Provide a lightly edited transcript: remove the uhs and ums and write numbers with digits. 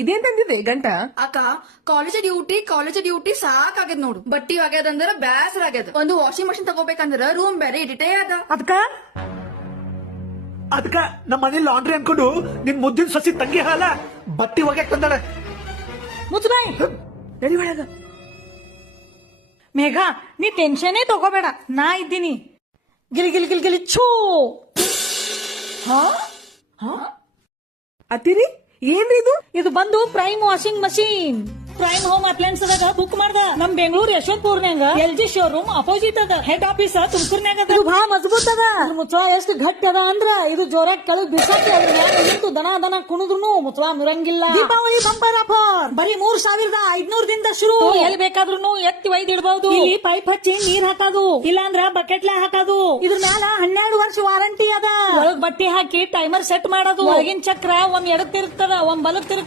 ಇದೇನ್ ತಂದಿದೆ ಗಂಟ? ಅಕ್ಕ ಕಾಲೇಜ್ ಡ್ಯೂಟಿ ಸಾಕಾಗ್ಯದ ನೋಡು. ಬಟ್ಟಿ ಆಗ್ಯದಂದ್ರ ಬ್ಯಾಸರ ಆಗ್ಯದ. ಒಂದು ವಾಷಿಂಗ್ ಮಷಿನ್ ತಗೋಬೇಕಂದ್ರ ರೂಮ್ ಬೇರೆ ಇಡಿಟೇ ಅದ. ಅದಕ್ಕ ನಮ್ಮ ಮನೆ ಲಾಂಡ್ರಿ ಅನ್ಕೊಂಡು ನಿನ್ ಮುದ್ದಿನ ಸಸಿ ತಂಗಿ ಹಾಲ ಬಟ್ಟಿ ಒಗ್ಯಾಕ್ ತಂದಾಳ. ಮುಚ್ಚಬಾಯ್ ನಡಿ ಒಳಗ. ಮೇಘ ನೀ ಟೆನ್ಷನ್ನೇ ತಗೋಬೇಡ, ನಾ ಇದ್ದೀನಿ. ಗಿಲಿ ಗಿಲಿ ಗಿಲಿ ಗಿಲಿ ಛೂ. ಅತ್ತಿರಿ ಏನ್ರಿ ಇದು? ಇದು ಬಂದು prime washing machine. Prime home appliances ದಾಗ ಬುಕ್ ಮಾಡ್ದ. ನಮ್ ಬೆಂಗಳೂರು ಯಶವಂತಪುರ್ನ್ಯಾಗ LG ಶೋರೂಮ್ ಅಪೋಸಿಟ್ ಅದ. ಹೆಡ್ ಆಫೀಸ್ ತುಮಕೂರ್ನ್ಯಾಗ ಅದ. ಇದು ಬಹಳ ಮಜಬೂತ್ ಅದ. ಮುಚ್ಚಳ ಎಷ್ಟು ಗಟ್ಟಿ ಅದ ಅಂದ್ರ ಇದು ಜೋರಾಗಿ ಕೆಳಗ್ ಬಿಸಾಕಿ ಅದ್ರ ಮ್ಯಾಲ ನಿಂತು ದನ ಕುಣಿದ್ರು ಮುಚ್ಚಳ ಮಿರಂಗಿಲ್ಲ. ದೀಪಾವಳಿ ಬಂಪರ್ ಆಫರ್ ಬರೀ 3,500 ದಿಂದ ಶುರು. ಎಲ್ಲಿ ಬೇಕಾದ್ರೂ ಎತ್ತಿ ಒಯ್ದು ಇಡಬಹುದು. ಇಲ್ಲಿ ಪೈಪ್ ಹಚ್ಚಿ ನೀರ್ ಹಾಕೋದು, ಇಲ್ಲಾಂದ್ರ ಬಕೆಟ್ಲೆ ಹಾಕೋದು. ಇದ್ರ ಮ್ಯಾಲ 12 ವರ್ಷ ವಾರಂಟಿ ಅದ. ಒಳಗ್ ಬಟ್ಟೆ ಹಾಕಿ ಟೈಮರ್ ಸೆಟ್ ಮಾಡೋದು. ಒಳಗಿನ ಚಕ್ರ ಒಮ್ಮೆ ಎಡಕ್ ತಿರುಗ್ತದ, ಒಮ್ಮೆ ಬಲಕ್ ತಿರುಗ್ತದ.